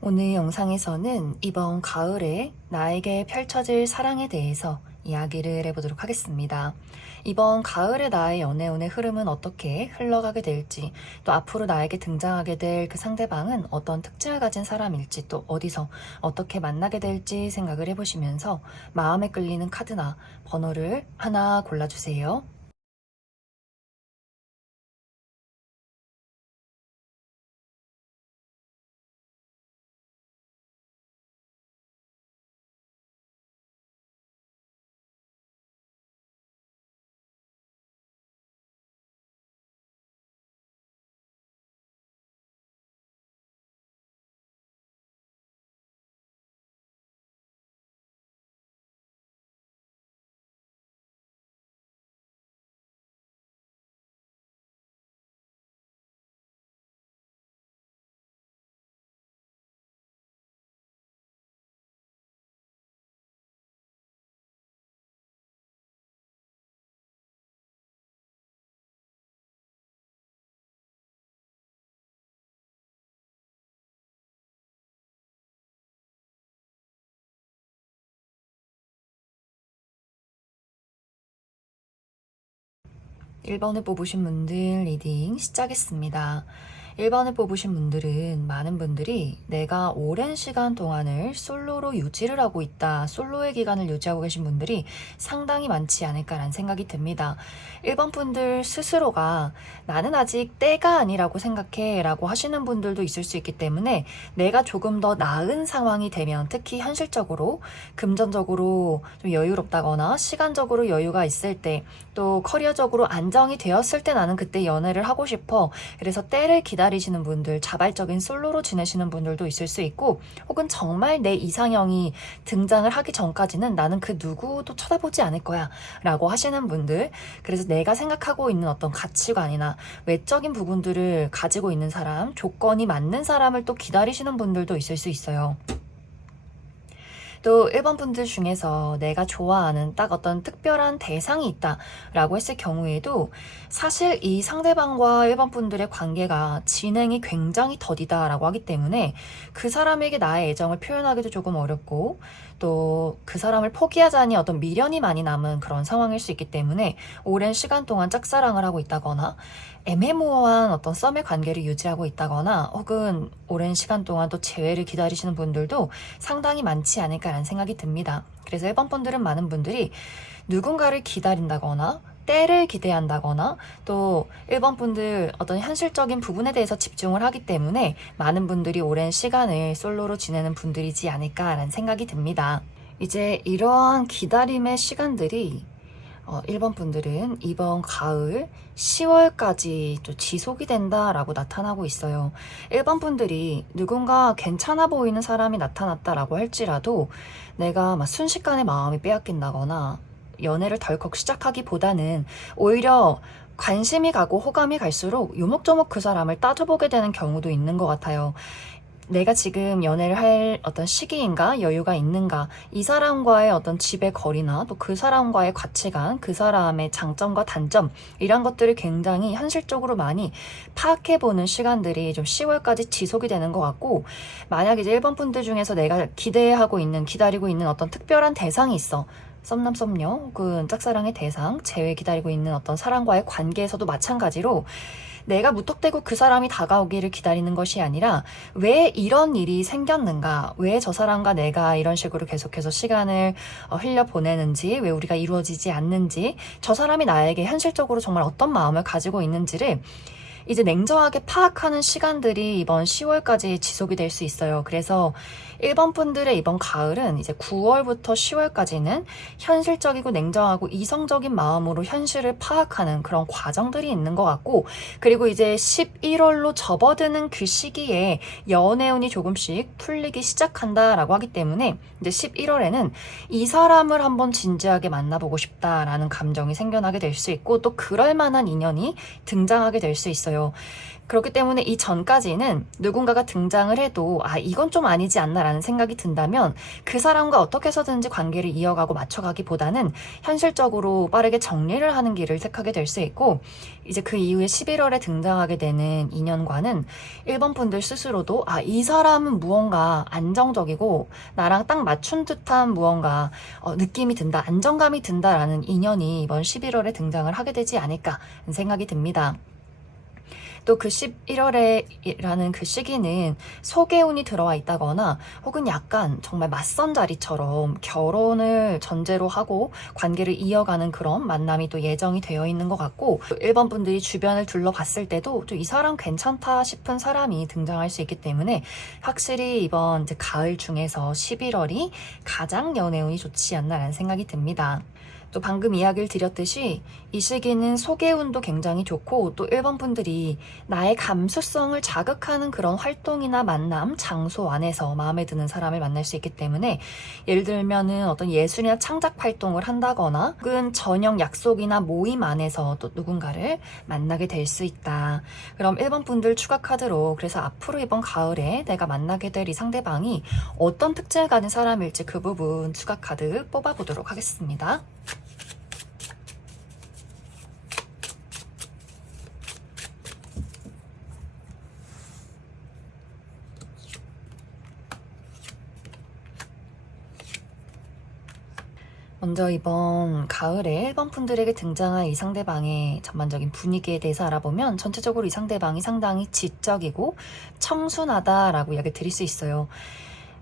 오늘 영상에서는 이번 가을에 나에게 펼쳐질 사랑에 대해서 이야기를 해보도록 하겠습니다. 이번 가을에 나의 연애운의 흐름은 어떻게 흘러가게 될지, 또 앞으로 나에게 등장하게 될 그 상대방은 어떤 특징을 가진 사람일지, 또 어디서 어떻게 만나게 될지 생각을 해보시면서 마음에 끌리는 카드나 번호를 하나 골라주세요. 1번을 뽑으신 분들 리딩 시작했습니다. 1번을 뽑으신 분들은 많은 분들이 내가 오랜 시간 동안을 솔로로 유지를 하고 있다, 솔로의 기간을 유지하고 계신 분들이 상당히 많지 않을까라는 생각이 듭니다. 1번 분들 스스로가 나는 아직 때가 아니라고 생각해 라고 하시는 분들도 있을 수 있기 때문에 내가 조금 더 나은 상황이 되면, 특히 현실적으로 금전적으로 좀 여유롭다거나 시간적으로 여유가 있을 때, 또 커리어적으로 안정이 되었을 때 나는 그때 연애를 하고 싶어, 그래서 때를 기다리시는 분들, 자발적인 솔로로 지내시는 분들도 있을 수 있고, 혹은 정말 내 이상형이 등장을 하기 전까지는 나는 그 누구도 쳐다보지 않을 거야 라고 하시는 분들, 그래서 내가 생각하고 있는 어떤 가치관이나 외적인 부분들을 가지고 있는 사람, 조건이 맞는 사람을 또 기다리시는 분들도 있을 수 있어요. 또 1번 분들 중에서 내가 좋아하는 딱 어떤 특별한 대상이 있다라고 했을 경우에도 사실 이 상대방과 1번 분들의 관계가 진행이 굉장히 더디다라고 하기 때문에 그 사람에게 나의 애정을 표현하기도 조금 어렵고, 또 그 사람을 포기하자니 어떤 미련이 많이 남은 그런 상황일 수 있기 때문에 오랜 시간 동안 짝사랑을 하고 있다거나 애매모호한 어떤 썸의 관계를 유지하고 있다거나, 혹은 오랜 시간 동안 또 재회를 기다리시는 분들도 상당히 많지 않을까라는 생각이 듭니다. 그래서 1번 분들은 많은 분들이 누군가를 기다린다거나 때를 기대한다거나, 또 1번 분들 어떤 현실적인 부분에 대해서 집중을 하기 때문에 많은 분들이 오랜 시간을 솔로로 지내는 분들이지 않을까라는 생각이 듭니다. 이제 이러한 기다림의 시간들이 1번 분들은 이번 가을 10월까지 또 지속이 된다라고 나타나고 있어요. 1번 분들이 누군가 괜찮아 보이는 사람이 나타났다라고 할지라도 내가 막 순식간에 마음이 빼앗긴다거나 연애를 덜컥 시작하기보다는 오히려 관심이 가고 호감이 갈수록 요목조목 그 사람을 따져보게 되는 경우도 있는 것 같아요. 내가 지금 연애를 할 어떤 시기인가, 여유가 있는가, 이 사람과의 어떤 집의 거리나 또 그 사람과의 가치관, 그 사람의 장점과 단점, 이런 것들을 굉장히 현실적으로 많이 파악해보는 시간들이 좀 10월까지 지속이 되는 것 같고, 만약 이제 1번 분들 중에서 내가 기대하고 있는, 기다리고 있는 어떤 특별한 대상이 있어. 썸남 썸녀 혹은 짝사랑의 대상, 재회 기다리고 있는 어떤 사람과의 관계에서도 마찬가지로 내가 무턱대고 그 사람이 다가오기를 기다리는 것이 아니라 왜 이런 일이 생겼는가, 왜 저 사람과 내가 이런 식으로 계속해서 시간을 흘려보내는지, 왜 우리가 이루어지지 않는지, 저 사람이 나에게 현실적으로 정말 어떤 마음을 가지고 있는지를 이제 냉정하게 파악하는 시간들이 이번 10월까지 지속이 될 수 있어요. 그래서 1번 분들의 이번 가을은 이제 9월부터 10월까지는 현실적이고 냉정하고 이성적인 마음으로 현실을 파악하는 그런 과정들이 있는 것 같고, 그리고 이제 11월로 접어드는 그 시기에 연애운이 조금씩 풀리기 시작한다라고 하기 때문에 이제 11월에는 이 사람을 한번 진지하게 만나보고 싶다라는 감정이 생겨나게 될 수 있고, 또 그럴 만한 인연이 등장하게 될 수 있어요. 있어요. 그렇기 때문에 이 전까지는 누군가가 등장을 해도 이건 좀 아니지 않나 라는 생각이 든다면 그 사람과 어떻게 해서든지 관계를 이어가고 맞춰가기보다는 현실적으로 빠르게 정리를 하는 길을 택하게 될 수 있고, 이제 그 이후에 11월에 등장하게 되는 인연과는 1번 분들 스스로도 이 사람은 무언가 안정적이고 나랑 딱 맞춘 듯한 무언가 느낌이 든다, 안정감이 든다라는 인연이 이번 11월에 등장을 하게 되지 않을까 생각이 듭니다. 또 그 11월에라는 그 시기는 소개운이 들어와 있다거나 혹은 약간 정말 맞선 자리처럼 결혼을 전제로 하고 관계를 이어가는 그런 만남이 또 예정이 되어 있는 것 같고, 1번 분들이 주변을 둘러봤을 때도 또 이 사람 괜찮다 싶은 사람이 등장할 수 있기 때문에 확실히 이번 이제 가을 중에서 11월이 가장 연애운이 좋지 않나라는 생각이 듭니다. 또 방금 이야기를 드렸듯이 이 시기는 소개운도 굉장히 좋고, 또 1번 분들이 나의 감수성을 자극하는 그런 활동이나 만남, 장소 안에서 마음에 드는 사람을 만날 수 있기 때문에, 예를 들면은 어떤 예술이나 창작 활동을 한다거나 혹은 저녁 약속이나 모임 안에서 또 누군가를 만나게 될 수 있다. 그럼 1번 분들 추가 카드로, 그래서 앞으로 이번 가을에 내가 만나게 될 이 상대방이 어떤 특징을 가진 사람일지 그 부분 추가 카드 뽑아보도록 하겠습니다. 먼저 이번 가을에 1번 분들에게 등장한 이 상대방의 전반적인 분위기에 대해서 알아보면, 전체적으로 이 상대방이 상당히 지적이고 청순하다라고 이야기 드릴 수 있어요.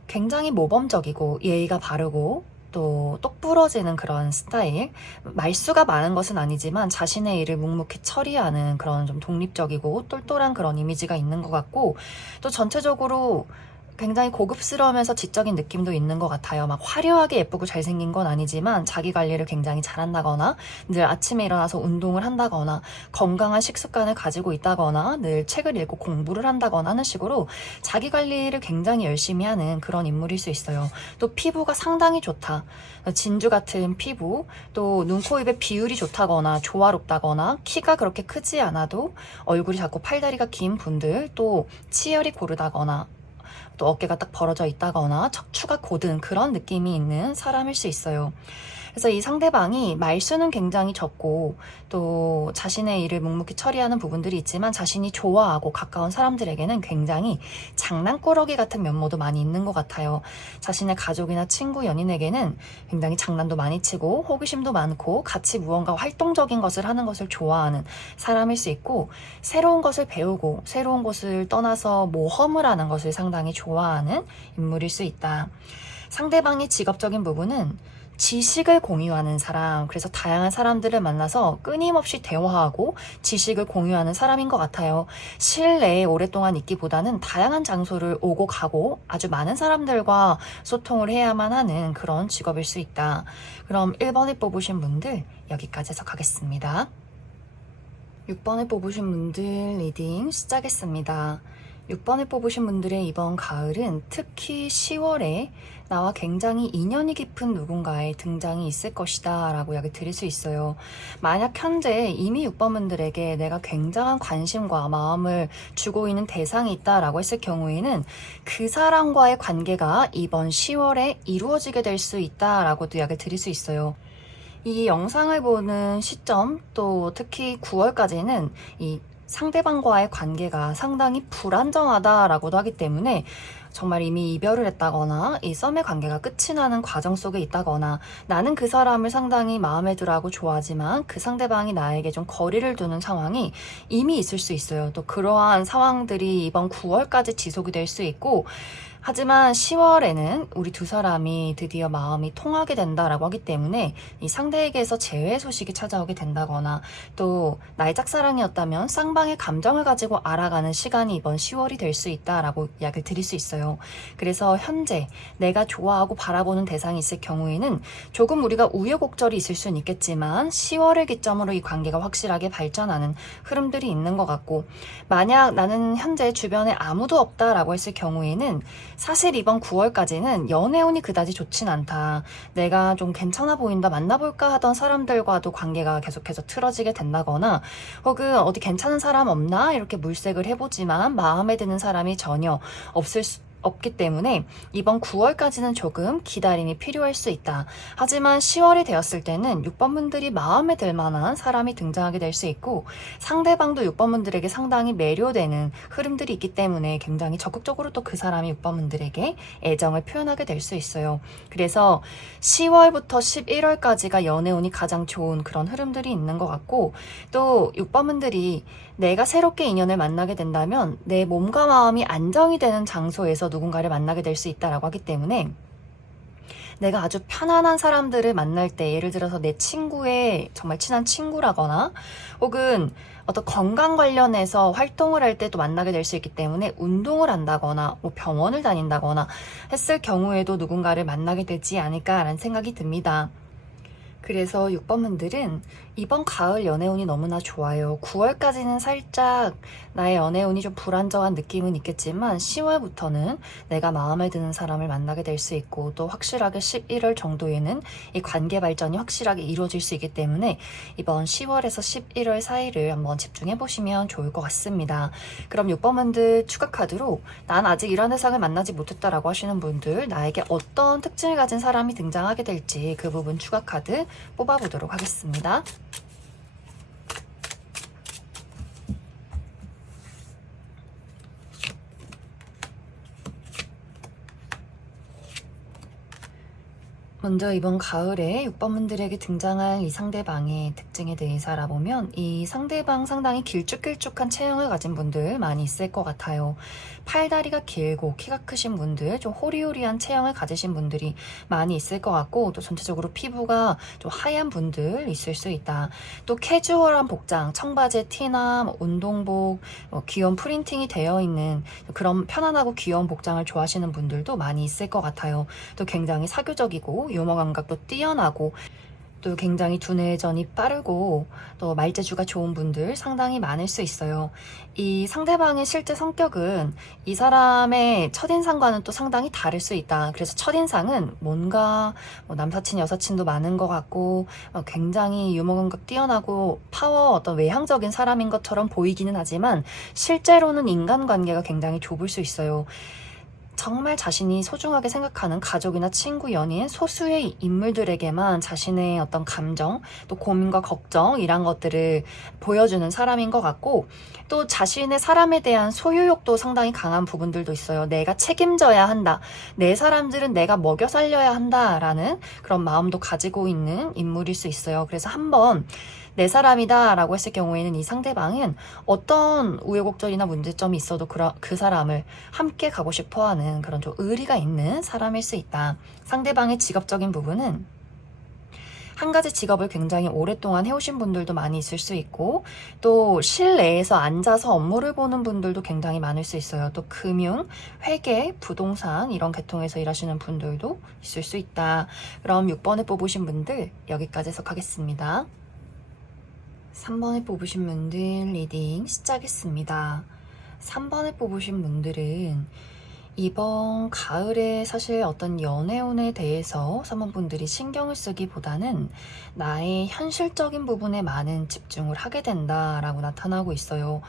굉장히 모범적이고 예의가 바르고 또 똑부러지는 그런 스타일, 말수가 많은 것은 아니지만 자신의 일을 묵묵히 처리하는 그런 좀 독립적이고 똘똘한 그런 이미지가 있는 것 같고, 또 전체적으로 굉장히 고급스러우면서 지적인 느낌도 있는 것 같아요. 막 화려하게 예쁘고 잘생긴 건 아니지만 자기 관리를 굉장히 잘한다거나, 늘 아침에 일어나서 운동을 한다거나, 건강한 식습관을 가지고 있다거나, 늘 책을 읽고 공부를 한다거나 하는 식으로 자기 관리를 굉장히 열심히 하는 그런 인물일 수 있어요. 또 피부가 상당히 좋다. 진주 같은 피부, 또 눈, 코, 입의 비율이 좋다거나 조화롭다거나, 키가 그렇게 크지 않아도 얼굴이 작고 팔다리가 긴 분들, 또 치열이 고르다거나, 또 어깨가 딱 벌어져 있다거나 척추가 곧은 그런 느낌이 있는 사람일 수 있어요. 그래서 이 상대방이 말수는 굉장히 적고 또 자신의 일을 묵묵히 처리하는 부분들이 있지만, 자신이 좋아하고 가까운 사람들에게는 굉장히 장난꾸러기 같은 면모도 많이 있는 것 같아요. 자신의 가족이나 친구, 연인에게는 굉장히 장난도 많이 치고 호기심도 많고 같이 무언가 활동적인 것을 하는 것을 좋아하는 사람일 수 있고, 새로운 것을 배우고 새로운 곳을 떠나서 모험을 하는 것을 상당히 좋아하는 인물일 수 있다. 상대방의 직업적인 부분은 지식을 공유하는 사람, 그래서 다양한 사람들을 만나서 끊임없이 대화하고 지식을 공유하는 사람인 것 같아요. 실내에 오랫동안 있기보다는 다양한 장소를 오고 가고 아주 많은 사람들과 소통을 해야만 하는 그런 직업일 수 있다. 그럼 1번을 뽑으신 분들 여기까지 해서 가겠습니다. 6번을 뽑으신 분들 리딩 시작했습니다. 6번을 뽑으신 분들의 이번 가을은 특히 10월에 나와 굉장히 인연이 깊은 누군가의 등장이 있을 것이다 라고 이야기 드릴 수 있어요. 만약 현재 이미 6번 분들에게 내가 굉장한 관심과 마음을 주고 있는 대상이 있다라고 했을 경우에는 그 사람과의 관계가 이번 10월에 이루어지게 될 수 있다라고도 이야기 드릴 수 있어요. 이 영상을 보는 시점, 또 특히 9월까지는 이 상대방과의 관계가 상당히 불안정하다라고도 하기 때문에, 정말 이미 이별을 했다거나 이 썸의 관계가 끝이 나는 과정 속에 있다거나, 나는 그 사람을 상당히 마음에 들어하고 좋아하지만 그 상대방이 나에게 좀 거리를 두는 상황이 이미 있을 수 있어요. 또 그러한 상황들이 이번 9월까지 지속이 될 수 있고, 하지만 10월에는 우리 두 사람이 드디어 마음이 통하게 된다라고 하기 때문에 이 상대에게서 재회 소식이 찾아오게 된다거나, 또 나의 짝사랑이었다면 쌍방의 감정을 가지고 알아가는 시간이 이번 10월이 될 수 있다라고 이야기를 드릴 수 있어요. 있어요. 그래서 현재 내가 좋아하고 바라보는 대상이 있을 경우에는 조금 우리가 우여곡절이 있을 수는 있겠지만 10월을 기점으로 이 관계가 확실하게 발전하는 흐름들이 있는 것 같고, 만약 나는 현재 주변에 아무도 없다라고 했을 경우에는 사실 이번 9월까지는 연애운이 그다지 좋진 않다. 내가 좀 괜찮아 보인다, 만나볼까 하던 사람들과도 관계가 계속해서 틀어지게 된다거나, 혹은 어디 괜찮은 사람 없나 이렇게 물색을 해보지만 마음에 드는 사람이 전혀 없기 때문에 이번 9월까지는 조금 기다림이 필요할 수 있다. 하지만 10월이 되었을 때는 6번분들이 마음에 들 만한 사람이 등장하게 될 수 있고, 상대방도 6번분들에게 상당히 매료되는 흐름들이 있기 때문에 굉장히 적극적으로 또 그 사람이 6번분들에게 애정을 표현하게 될 수 있어요. 그래서 10월부터 11월까지가 연애운이 가장 좋은 그런 흐름들이 있는 것 같고, 또 6번분들이 내가 새롭게 인연을 만나게 된다면 내 몸과 마음이 안정이 되는 장소에서 누군가를 만나게 될 수 있다라고 하기 때문에, 내가 아주 편안한 사람들을 만날 때, 예를 들어서 내 친구의 정말 친한 친구라거나 혹은 어떤 건강 관련해서 활동을 할 때 또 만나게 될 수 있기 때문에 운동을 한다거나 뭐 병원을 다닌다거나 했을 경우에도 누군가를 만나게 되지 않을까라는 생각이 듭니다. 그래서 6번분들은 이번 가을 연애운이 너무나 좋아요. 9월까지는 살짝 나의 연애운이 좀 불안정한 느낌은 있겠지만 10월부터는 내가 마음에 드는 사람을 만나게 될 수 있고, 또 확실하게 11월 정도에는 이 관계 발전이 확실하게 이루어질 수 있기 때문에 이번 10월에서 11월 사이를 한번 집중해 보시면 좋을 것 같습니다. 그럼 6번분들 추가 카드로 난 아직 이런 대상을 만나지 못했다라고 하시는 분들, 나에게 어떤 특징을 가진 사람이 등장하게 될지 그 부분 추가 카드 뽑아보도록 하겠습니다. 먼저 이번 가을에 6번분들에게 등장할 이 상대방의 특징에 대해서 알아보면, 이 상대방 상당히 길쭉길쭉한 체형을 가진 분들 많이 있을 것 같아요. 팔다리가 길고 키가 크신 분들, 좀 호리호리한 체형을 가지신 분들이 많이 있을 것 같고, 또 전체적으로 피부가 좀 하얀 분들 있을 수 있다. 또 캐주얼한 복장, 청바지에 티나 운동복, 귀여운 프린팅이 되어 있는 그런 편안하고 귀여운 복장을 좋아하시는 분들도 많이 있을 것 같아요. 또 굉장히 사교적이고 유머 감각도 뛰어나고, 또 굉장히 두뇌전이 빠르고 또 말재주가 좋은 분들 상당히 많을 수 있어요. 이 상대방의 실제 성격은 이 사람의 첫인상과는 또 상당히 다를 수 있다. 그래서 첫인상은 뭔가 남사친 여사친도 많은 것 같고 굉장히 유머 감각 뛰어나고 파워 어떤 외향적인 사람인 것처럼 보이기는 하지만 실제로는 인간관계가 굉장히 좁을 수 있어요. 정말 자신이 소중하게 생각하는 가족이나 친구, 연인, 소수의 인물들에게만 자신의 어떤 감정, 또 고민과 걱정 이런 것들을 보여주는 사람인 것 같고, 또 자신의 사람에 대한 소유욕도 상당히 강한 부분들도 있어요. 내가 책임져야 한다. 내 사람들은 내가 먹여 살려야 한다라는 그런 마음도 가지고 있는 인물일 수 있어요. 그래서 한번 내 사람이다 라고 했을 경우에는 이 상대방은 어떤 우여곡절이나 문제점이 있어도 그 사람을 함께 가고 싶어 하는 그런 좀 의리가 있는 사람일 수 있다. 상대방의 직업적인 부분은 한 가지 직업을 굉장히 오랫동안 해오신 분들도 많이 있을 수 있고, 또 실내에서 앉아서 업무를 보는 분들도 굉장히 많을 수 있어요. 또 금융, 회계, 부동산 이런 계통에서 일하시는 분들도 있을 수 있다. 그럼 6번을 뽑으신 분들 여기까지 해석하겠습니다. 3번을 뽑으신 분들 리딩 시작했습니다. 3번을 뽑으신 분들은 이번 가을에 사실 어떤 연애운에 대해서 3번 분들이 신경을 쓰기보다는 나의 현실적인 부분에 많은 집중을 하게 된다라고 나타나고 있어요.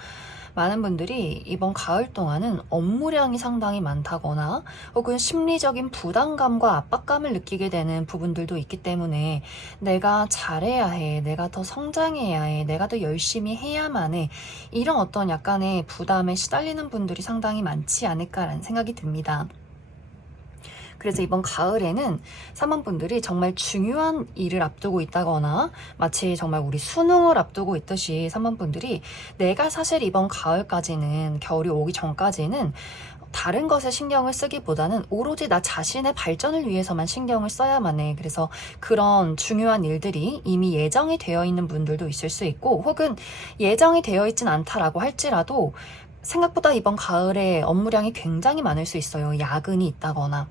많은 분들이 이번 가을 동안은 업무량이 상당히 많다거나 혹은 심리적인 부담감과 압박감을 느끼게 되는 부분들도 있기 때문에 내가 잘해야 해, 내가 더 성장해야 해, 내가 더 열심히 해야만 해, 이런 어떤 약간의 부담에 시달리는 분들이 상당히 많지 않을까라는 생각이 듭니다. 그래서 이번 가을에는 3번 분들이 정말 중요한 일을 앞두고 있다거나 마치 정말 우리 수능을 앞두고 있듯이 3번 분들이 내가 사실 이번 가을까지는, 겨울이 오기 전까지는 다른 것에 신경을 쓰기보다는 오로지 나 자신의 발전을 위해서만 신경을 써야만 해. 그래서 그런 중요한 일들이 이미 예정이 되어 있는 분들도 있을 수 있고, 혹은 예정이 되어 있진 않다라고 할지라도 생각보다 이번 가을에 업무량이 굉장히 많을 수 있어요. 야근이 있다거나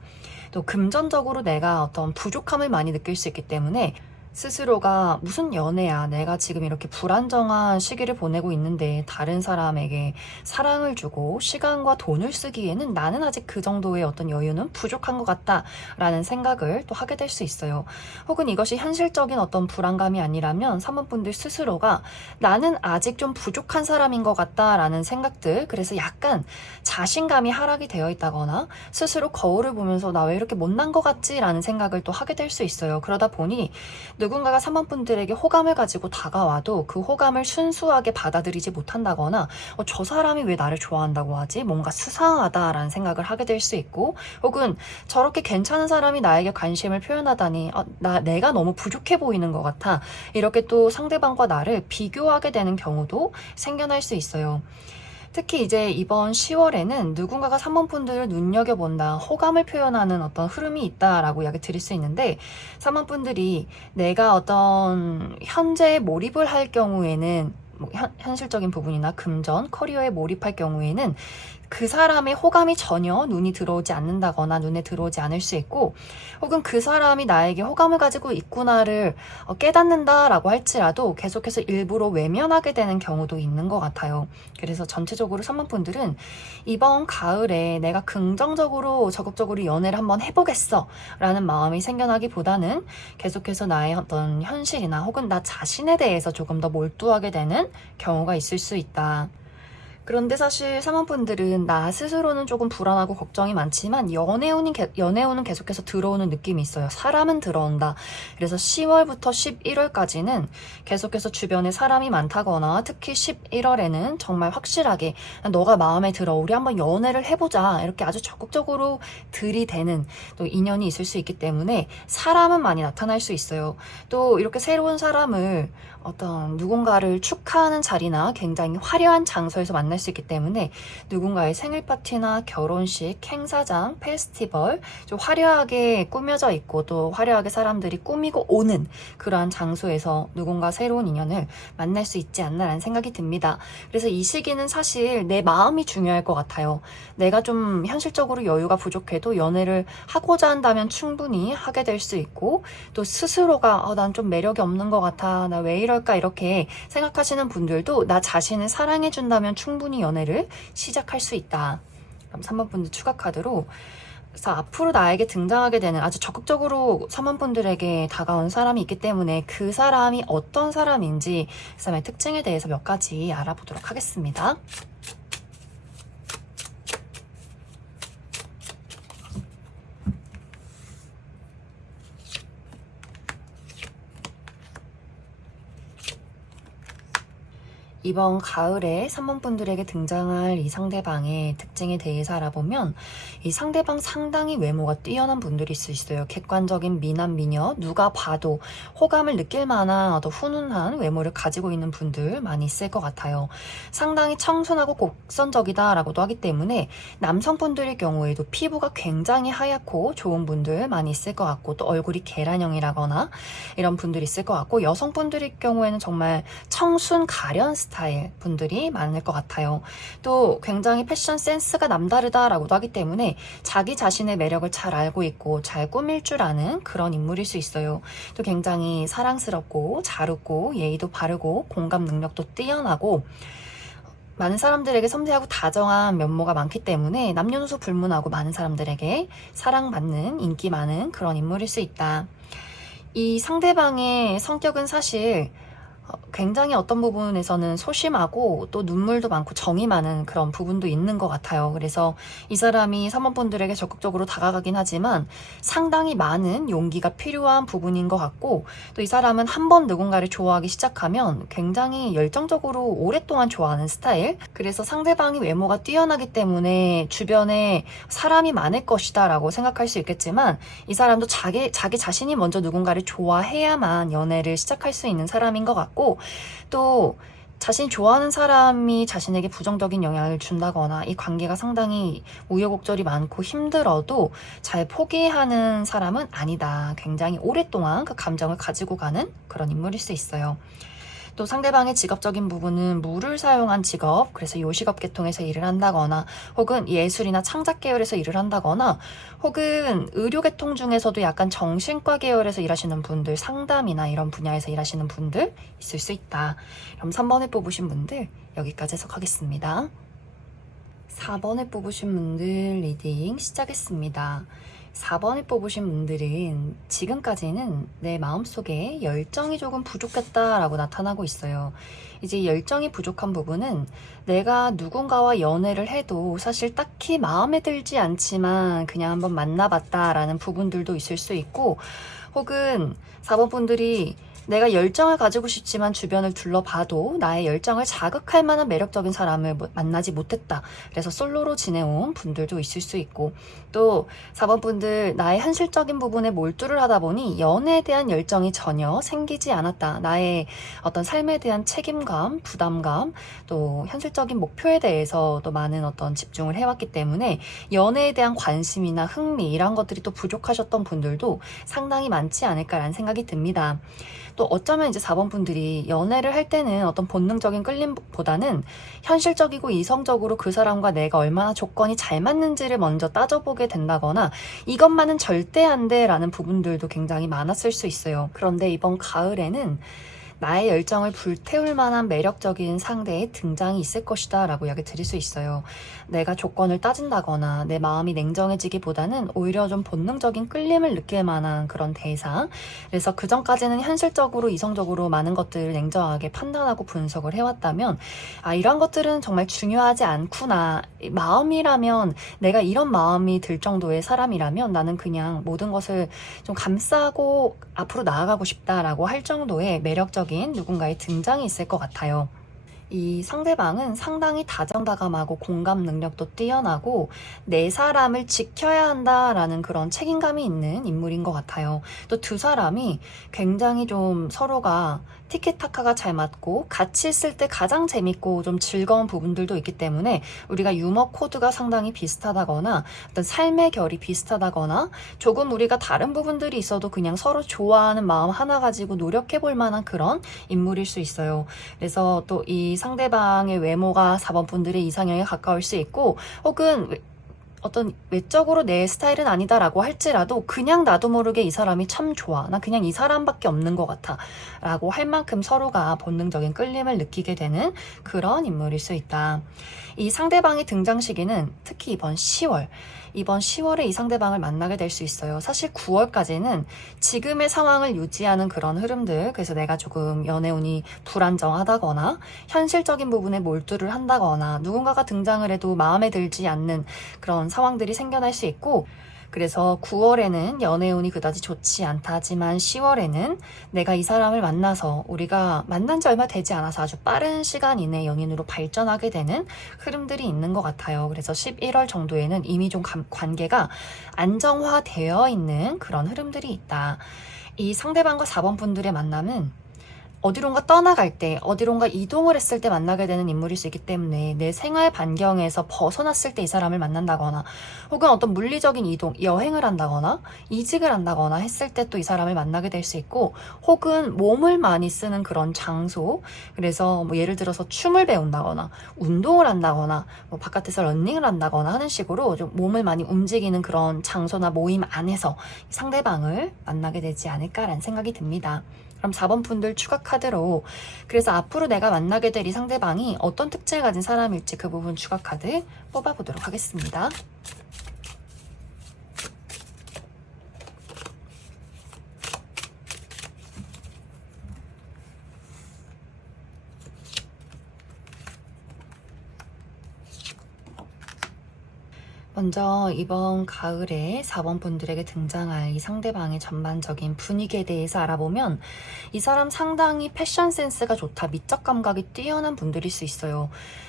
또 금전적으로 내가 어떤 부족함을 많이 느낄 수 있기 때문에 스스로가 무슨 연애야, 내가 지금 이렇게 불안정한 시기를 보내고 있는데 다른 사람에게 사랑을 주고 시간과 돈을 쓰기에는 나는 아직 그 정도의 어떤 여유는 부족한 것 같다라는 생각을 또 하게 될 수 있어요. 혹은 이것이 현실적인 어떤 불안감이 아니라면 사모분들 스스로가 나는 아직 좀 부족한 사람인 것 같다라는 생각들, 그래서 약간 자신감이 하락이 되어 있다거나 스스로 거울을 보면서 나 왜 이렇게 못난 것 같지? 라는 생각을 또 하게 될 수 있어요. 그러다 보니 누군가가 사모분들에게 호감을 가지고 다가와도 그 호감을 순수하게 받아들이지 못한다거나 저 사람이 왜 나를 좋아한다고 하지? 뭔가 수상하다라는 생각을 하게 될 수 있고, 혹은 저렇게 괜찮은 사람이 나에게 관심을 표현하다니 내가 너무 부족해 보이는 것 같아, 이렇게 또 상대방과 나를 비교하게 되는 경우도 생겨날 수 있어요. 특히 이제 이번 10월에는 누군가가 사모분들을 눈여겨본다, 호감을 표현하는 어떤 흐름이 있다라고 이야기 드릴 수 있는데, 사모분들이 내가 어떤 현재에 몰입을 할 경우에는 뭐 현실적인 부분이나 금전, 커리어에 몰입할 경우에는 그 사람의 호감이 전혀 눈이 들어오지 않는다거나 눈에 들어오지 않을 수 있고, 혹은 그 사람이 나에게 호감을 가지고 있구나를 깨닫는다라고 할지라도 계속해서 일부러 외면하게 되는 경우도 있는 것 같아요. 그래서 전체적으로 사모분들은 이번 가을에 내가 긍정적으로 적극적으로 연애를 한번 해보겠어 라는 마음이 생겨나기보다는 계속해서 나의 어떤 현실이나 혹은 나 자신에 대해서 조금 더 몰두하게 되는 경우가 있을 수 있다. 그런데 사실 사모분들은 나 스스로는 조금 불안하고 걱정이 많지만 연애운은 계속해서 들어오는 느낌이 있어요. 사람은 들어온다. 그래서 10월부터 11월까지는 계속해서 주변에 사람이 많다거나, 특히 11월에는 정말 확실하게 너가 마음에 들어, 우리 한번 연애를 해보자, 이렇게 아주 적극적으로 들이대는 또 인연이 있을 수 있기 때문에 사람은 많이 나타날 수 있어요. 또 이렇게 새로운 사람을 어떤 누군가를 축하하는 자리나 굉장히 화려한 장소에서 만날 수 있기 때문에 누군가의 생일 파티나 결혼식, 행사장, 페스티벌, 좀 화려하게 꾸며져 있고 또 화려하게 사람들이 꾸미고 오는 그러한 장소에서 누군가 새로운 인연을 만날 수 있지 않나라는 생각이 듭니다. 그래서 이 시기는 사실 내 마음이 중요할 것 같아요. 내가 좀 현실적으로 여유가 부족해도 연애를 하고자 한다면 충분히 하게 될 수 있고, 또 스스로가 난 좀 매력이 없는 것 같아, 나 왜 이럴까, 이렇게 생각하시는 분들도 나 자신을 사랑해준다면 충분히 연애를 시작할 수 있다. 그럼 3번분들 추가 카드로, 그래서 앞으로 나에게 등장하게 되는 아주 적극적으로 3번분들에게 다가온 사람이 있기 때문에 그 사람이 어떤 사람인지, 그 사람의 특징에 대해서 몇 가지 알아보도록 하겠습니다. 이번 가을에 3번분들에게 등장할 이 상대방의 특징에 대해서 알아보면, 이 상대방 상당히 외모가 뛰어난 분들일 수 있어요. 객관적인 미남 미녀, 누가 봐도 호감을 느낄 만한 어떤 훈훈한 외모를 가지고 있는 분들 많이 있을 것 같아요. 상당히 청순하고 곡선적이다라고도 하기 때문에 남성분들의 경우에도 피부가 굉장히 하얗고 좋은 분들 많이 있을 것 같고, 또 얼굴이 계란형이라거나 이런 분들이 있을 것 같고, 여성분들의 경우에는 정말 청순 가련 스타일 분들이 많을 것 같아요. 또 굉장히 패션 센스가 남다르다라고도 하기 때문에 자기 자신의 매력을 잘 알고 있고 잘 꾸밀 줄 아는 그런 인물일 수 있어요. 또 굉장히 사랑스럽고 잘 웃고 예의도 바르고 공감 능력도 뛰어나고 많은 사람들에게 섬세하고 다정한 면모가 많기 때문에 남녀노소 불문하고 많은 사람들에게 사랑받는, 인기 많은 그런 인물일 수 있다. 이 상대방의 성격은 사실 굉장히 어떤 부분에서는 소심하고 또 눈물도 많고 정이 많은 그런 부분도 있는 것 같아요. 그래서 이 사람이 사모분들에게 적극적으로 다가가긴 하지만 상당히 많은 용기가 필요한 부분인 것 같고, 또 이 사람은 한번 누군가를 좋아하기 시작하면 굉장히 열정적으로 오랫동안 좋아하는 스타일. 그래서 상대방이 외모가 뛰어나기 때문에 주변에 사람이 많을 것이다 라고 생각할 수 있겠지만, 이 사람도 자기 자신이 먼저 누군가를 좋아해야만 연애를 시작할 수 있는 사람인 것 같고, 또 자신이 좋아하는 사람이 자신에게 부정적인 영향을 준다거나 이 관계가 상당히 우여곡절이 많고 힘들어도 잘 포기하는 사람은 아니다. 굉장히 오랫동안 그 감정을 가지고 가는 그런 인물일 수 있어요. 또 상대방의 직업적인 부분은 물을 사용한 직업, 그래서 요식업 계통에서 일을 한다거나 혹은 예술이나 창작 계열에서 일을 한다거나 혹은 의료 계통 중에서도 약간 정신과 계열에서 일하시는 분들, 상담이나 이런 분야에서 일하시는 분들 있을 수 있다. 그럼 3번에 뽑으신 분들 여기까지 해석하겠습니다. 4번에 뽑으신 분들 리딩 시작했습니다. 4번에 뽑으신 분들은 지금까지는 내 마음속에 열정이 조금 부족했다라고 나타나고 있어요. 이제 열정이 부족한 부분은 내가 누군가와 연애를 해도 사실 딱히 마음에 들지 않지만 그냥 한번 만나봤다라는 부분들도 있을 수 있고, 혹은 4번 분들이 내가 열정을 가지고 싶지만 주변을 둘러봐도 나의 열정을 자극할 만한 매력적인 사람을 만나지 못했다. 그래서 솔로로 지내온 분들도 있을 수 있고, 또 4번 분들 나의 현실적인 부분에 몰두를 하다 보니 연애에 대한 열정이 전혀 생기지 않았다. 나의 어떤 삶에 대한 책임감, 부담감, 또 현실적인 목표에 대해서 또 많은 어떤 집중을 해왔기 때문에 연애에 대한 관심이나 흥미 이런 것들이 또 부족하셨던 분들도 상당히 많지 않을까라는 생각이 듭니다. 또 어쩌면 이제 4번 분들이 연애를 할 때는 어떤 본능적인 끌림보다는 현실적이고 이성적으로 그 사람과 내가 얼마나 조건이 잘 맞는지를 먼저 따져보게 된다거나 이것만은 절대 안 돼 라는 부분들도 굉장히 많았을 수 있어요. 그런데 이번 가을에는 나의 열정을 불태울 만한 매력적인 상대의 등장이 있을 것이다 라고 이야기 드릴 수 있어요. 내가 조건을 따진다거나 내 마음이 냉정해지기보다는 오히려 좀 본능적인 끌림을 느낄 만한 그런 대상. 그래서 그전까지는 현실적으로 이성적으로 많은 것들을 냉정하게 판단하고 분석을 해왔다면 이런 것들은 정말 중요하지 않구나. 마음이라면 내가 이런 마음이 들 정도의 사람이라면 나는 그냥 모든 것을 좀 감싸고 앞으로 나아가고 싶다라고 할 정도의 매력적인 누군가의 등장이 있을 것 같아요. 이 상대방은 상당히 다정다감하고 공감 능력도 뛰어나고 내 사람을 지켜야 한다라는 그런 책임감이 있는 인물인 것 같아요. 또 두 사람이 굉장히 좀 서로가 티키타카가 잘 맞고 같이 있을 때 가장 재밌고 좀 즐거운 부분들도 있기 때문에 우리가 유머 코드가 상당히 비슷하다거나 어떤 삶의 결이 비슷하다거나 조금 우리가 다른 부분들이 있어도 그냥 서로 좋아하는 마음 하나 가지고 노력해 볼 만한 그런 인물일 수 있어요. 그래서 또 이 상대방의 외모가 4번 분들의 이상형에 가까울 수 있고, 혹은 어떤 외적으로 내 스타일은 아니다라고 할지라도 그냥 나도 모르게 이 사람이 참 좋아. 나 그냥 이 사람밖에 없는 것 같아. 라고 할 만큼 서로가 본능적인 끌림을 느끼게 되는 그런 인물일 수 있다. 이 상대방의 등장 시기는 특히 이번 10월에 이 상대방을 만나게 될 수 있어요. 사실 9월까지는 지금의 상황을 유지하는 그런 흐름들, 그래서 내가 조금 연애운이 불안정하다거나 현실적인 부분에 몰두를 한다거나 누군가가 등장을 해도 마음에 들지 않는 그런 상황들이 생겨날 수 있고, 그래서 9월에는 연애운이 그다지 좋지 않다 하지만 10월에는 내가 이 사람을 만나서 우리가 만난 지 얼마 되지 않아서 아주 빠른 시간 이내 연인으로 발전하게 되는 흐름들이 있는 것 같아요. 그래서 11월 정도에는 이미 좀 관계가 안정화되어 있는 그런 흐름들이 있다. 이 상대방과 4번 분들의 만남은 어디론가 떠나갈 때, 어디론가 이동을 했을 때 만나게 되는 인물일 수 있기 때문에 내 생활 반경에서 벗어났을 때 이 사람을 만난다거나 혹은 어떤 물리적인 이동, 여행을 한다거나 이직을 한다거나 했을 때 또 이 사람을 만나게 될 수 있고, 혹은 몸을 많이 쓰는 그런 장소, 그래서 뭐 예를 들어서 춤을 배운다거나 운동을 한다거나 뭐 바깥에서 러닝을 한다거나 하는 식으로 좀 몸을 많이 움직이는 그런 장소나 모임 안에서 상대방을 만나게 되지 않을까라는 생각이 듭니다. 그럼 4번 분들 추가 카드로, 그래서 앞으로 내가 만나게 될 이 상대방이 어떤 특징을 가진 사람일지 그 부분 추가 카드 뽑아보도록 하겠습니다. 먼저 이번 가을에 4번 분들에게 등장할 이 상대방의 전반적인 분위기에 대해서 알아보면 이 사람 상당히 패션 센스가 좋다, 미적 감각이 뛰어난 분들일 수 있어요.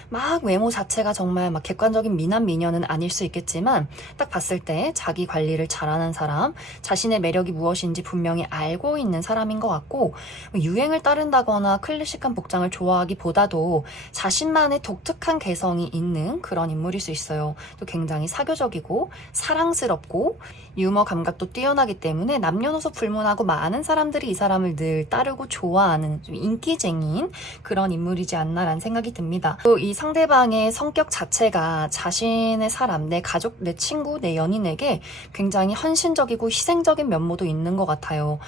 막 외모 자체가 정말 막 객관적인 미남 미녀는 아닐 수 있겠지만 딱 봤을 때 자기 관리를 잘하는 사람, 자신의 매력이 무엇인지 분명히 알고 있는 사람인 것 같고, 유행을 따른다거나 클래식한 복장을 좋아하기보다도 자신만의 독특한 개성이 있는 그런 인물일 수 있어요. 또 굉장히 사교적이고 사랑스럽고 유머 감각도 뛰어나기 때문에 남녀노소 불문하고 많은 사람들이 이 사람을 늘 따르고 좋아하는 좀 인기쟁이인 그런 인물이지 않나라는 생각이 듭니다. 또 이 상대방의 성격 자체가 자신의 사람, 내 가족, 내 친구, 내 연인에게 굉장히 헌신적이고 희생적인 면모도 있는 것 같아요.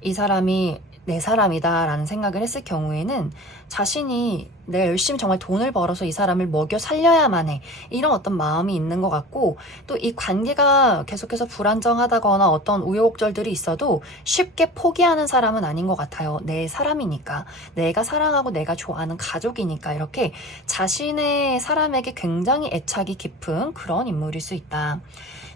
이 사람이 내 사람이다 라는 생각을 했을 경우에는 자신이 내가 열심히 정말 돈을 벌어서 이 사람을 먹여 살려야만 해, 이런 어떤 마음이 있는 것 같고, 또 이 관계가 계속해서 불안정하다거나 어떤 우여곡절들이 있어도 쉽게 포기하는 사람은 아닌 것 같아요. 내 사람이니까, 내가 사랑하고 내가 좋아하는 가족이니까 이렇게 자신의 사람에게 굉장히 애착이 깊은 그런 인물일 수 있다.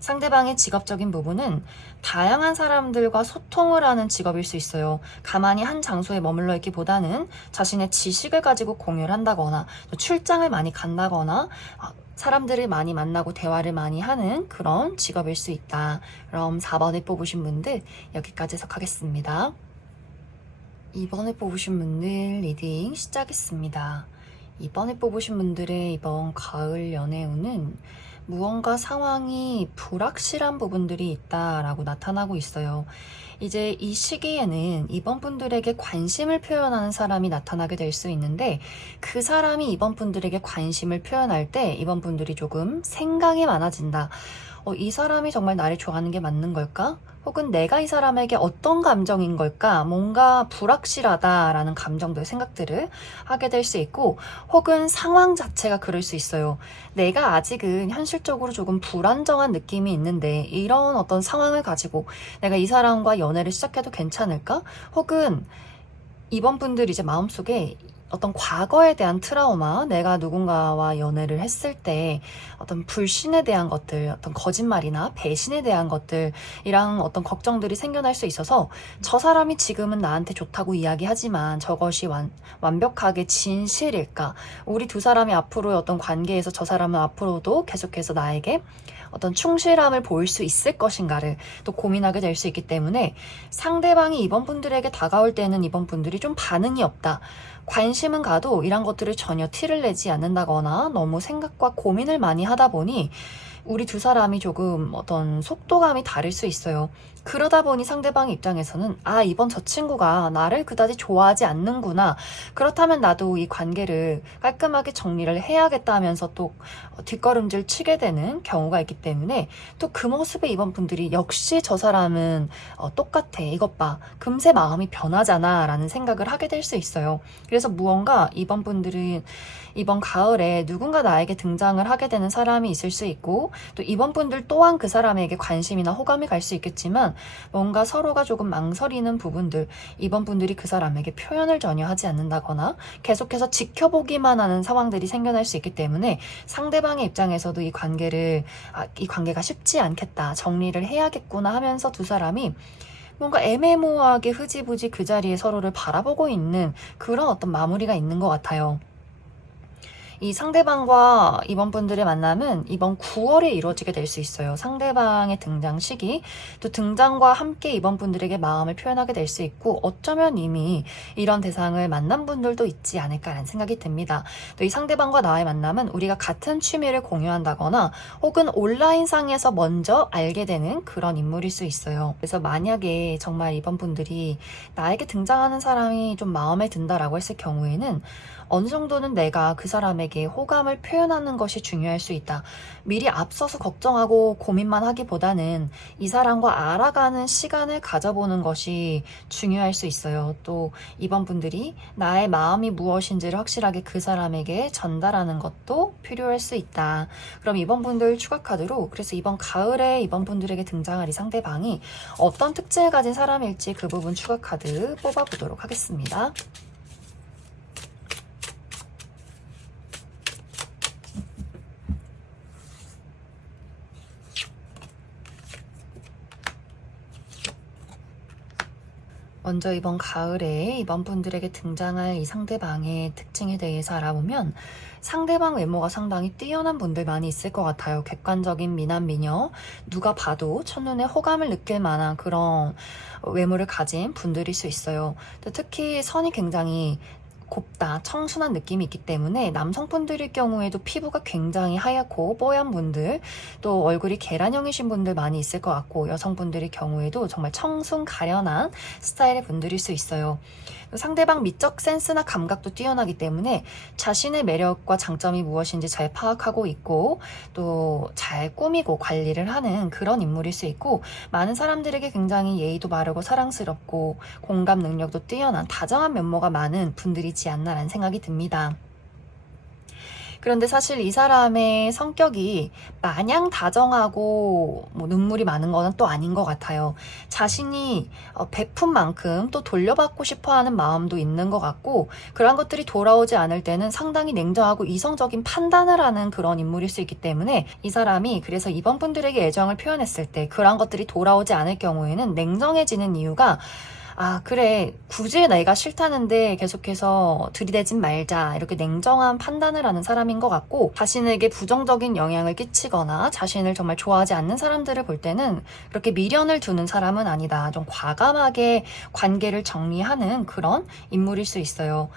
상대방의 직업적인 부분은 다양한 사람들과 소통을 하는 직업일 수 있어요. 가만히 한 장소에 머물러 있기보다는 자신의 지식을 가지고 공유를 한다거나 출장을 많이 간다거나 사람들을 많이 만나고 대화를 많이 하는 그런 직업일 수 있다. 그럼 4번에 뽑으신 분들 여기까지 해석하겠습니다. 2번에 뽑으신 분들 리딩 시작했습니다. 2번에 뽑으신 분들의 이번 가을 연애운은 무언가 상황이 불확실한 부분들이 있다라고 나타나고 있어요. 이제 이 시기에는 이번 분들에게 관심을 표현하는 사람이 나타나게 될 수 있는데, 그 사람이 이번 분들에게 관심을 표현할 때 이번 분들이 조금 생각이 많아진다. 이 사람이 정말 나를 좋아하는 게 맞는 걸까? 혹은 내가 이 사람에게 어떤 감정인 걸까? 뭔가 불확실하다라는 감정들, 생각들을 하게 될 수 있고, 혹은 상황 자체가 그럴 수 있어요. 내가 아직은 현실적으로 조금 불안정한 느낌이 있는데 이런 어떤 상황을 가지고 내가 이 사람과 연애를 시작해도 괜찮을까? 혹은 이번 분들 이제 마음속에 어떤 과거에 대한 트라우마, 내가 누군가와 연애를 했을 때 어떤 불신에 대한 것들, 어떤 거짓말이나 배신에 대한 것들이랑 어떤 걱정들이 생겨날 수 있어서 저 사람이 지금은 나한테 좋다고 이야기하지만 저것이 완벽하게 진실일까? 우리 두 사람이 앞으로의 어떤 관계에서 저 사람은 앞으로도 계속해서 나에게 어떤 충실함을 보일 수 있을 것인가를 또 고민하게 될 수 있기 때문에, 상대방이 이번 분들에게 다가올 때는 이번 분들이 좀 반응이 없다, 관심은 가도 이런 것들을 전혀 티를 내지 않는다거나 너무 생각과 고민을 많이 하다 보니 우리 두 사람이 조금 어떤 속도감이 다를 수 있어요. 그러다 보니 상대방 입장에서는 이번 저 친구가 나를 그다지 좋아하지 않는구나, 그렇다면 나도 이 관계를 깔끔하게 정리를 해야겠다 하면서 또 뒷걸음질 치게 되는 경우가 있기 때문에, 또 그 모습에 이번 분들이 역시 저 사람은 똑같아, 이것 봐, 금세 마음이 변하잖아 라는 생각을 하게 될 수 있어요. 그래서 무언가 이번 분들은 이번 가을에 누군가 나에게 등장을 하게 되는 사람이 있을 수 있고, 또 이번 분들 또한 그 사람에게 관심이나 호감이 갈 수 있겠지만 뭔가 서로가 조금 망설이는 부분들, 이번 분들이 그 사람에게 표현을 전혀 하지 않는다거나 계속해서 지켜보기만 하는 상황들이 생겨날 수 있기 때문에 상대방의 입장에서도 이 관계가 쉽지 않겠다, 정리를 해야겠구나 하면서 두 사람이 뭔가 애매모호하게 흐지부지 그 자리에 서로를 바라보고 있는 그런 어떤 마무리가 있는 것 같아요. 이 상대방과 이번 분들의 만남은 이번 9월에 이루어지게 될 수 있어요. 상대방의 등장 시기, 또 등장과 함께 이번 분들에게 마음을 표현하게 될 수 있고, 어쩌면 이미 이런 대상을 만난 분들도 있지 않을까라는 생각이 듭니다. 또 이 상대방과 나의 만남은 우리가 같은 취미를 공유한다거나 혹은 온라인상에서 먼저 알게 되는 그런 인물일 수 있어요. 그래서 만약에 정말 이번 분들이 나에게 등장하는 사람이 좀 마음에 든다라고 했을 경우에는 어느 정도는 내가 그 사람에게 호감을 표현하는 것이 중요할 수 있다. 미리 앞서서 걱정하고 고민만 하기보다는 이 사람과 알아가는 시간을 가져보는 것이 중요할 수 있어요. 또 이번 분들이 나의 마음이 무엇인지를 확실하게 그 사람에게 전달하는 것도 필요할 수 있다. 그럼 이번 분들 추가 카드로, 그래서 이번 가을에 이번 분들에게 등장할 이 상대방이 어떤 특징을 가진 사람일지 그 부분 추가 카드 뽑아보도록 하겠습니다. 먼저 이번 가을에 이번 분들에게 등장할 이 상대방의 특징에 대해서 알아보면, 상대방 외모가 상당히 뛰어난 분들 많이 있을 것 같아요. 객관적인 미남 미녀, 누가 봐도 첫눈에 호감을 느낄 만한 그런 외모를 가진 분들일 수 있어요. 또 특히 선이 굉장히 곱다, 청순한 느낌이 있기 때문에 남성분들일 경우에도 피부가 굉장히 하얗고 뽀얀 분들, 또 얼굴이 계란형이신 분들 많이 있을 것 같고, 여성분들의 경우에도 정말 청순 가련한 스타일의 분들일 수 있어요. 상대방 미적 센스나 감각도 뛰어나기 때문에 자신의 매력과 장점이 무엇인지 잘 파악하고 있고, 또 잘 꾸미고 관리를 하는 그런 인물일 수 있고, 많은 사람들에게 굉장히 예의도 바르고 사랑스럽고 공감 능력도 뛰어난 다정한 면모가 많은 분들이지 않나라는 생각이 듭니다. 그런데 사실 이 사람의 성격이 마냥 다정하고 눈물이 많은 거는 또 아닌 것 같아요. 자신이 베푼 만큼 또 돌려받고 싶어 하는 마음도 있는 것 같고, 그런 것들이 돌아오지 않을 때는 상당히 냉정하고 이성적인 판단을 하는 그런 인물일 수 있기 때문에, 이 사람이 그래서 이번 분들에게 애정을 표현했을 때 그런 것들이 돌아오지 않을 경우에는 냉정해지는 이유가, 아, 그래, 굳이 내가 싫다는데 계속해서 들이대진 말자, 이렇게 냉정한 판단을 하는 사람인 것 같고, 자신에게 부정적인 영향을 끼치거나 자신을 정말 좋아하지 않는 사람들을 볼 때는 그렇게 미련을 두는 사람은 아니다, 좀 과감하게 관계를 정리하는 그런 인물일 수 있어요.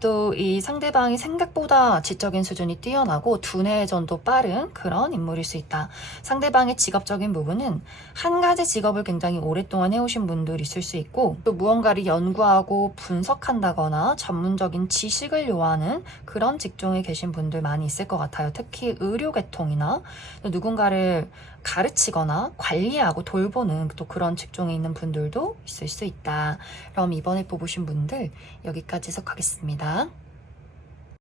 또 이 상대방이 생각보다 지적인 수준이 뛰어나고 두뇌 회전도 빠른 그런 인물일 수 있다. 상대방의 직업적인 부분은 한 가지 직업을 굉장히 오랫동안 해오신 분들 있을 수 있고, 또 무언가를 연구하고 분석한다거나 전문적인 지식을 요하는 그런 직종에 계신 분들 많이 있을 것 같아요. 특히 의료계통이나 누군가를 가르치거나 관리하고 돌보는 또 그런 직종에 있는 분들도 있을 수 있다. 그럼 이번에 뽑으신 분들 여기까지 해석하겠습니다.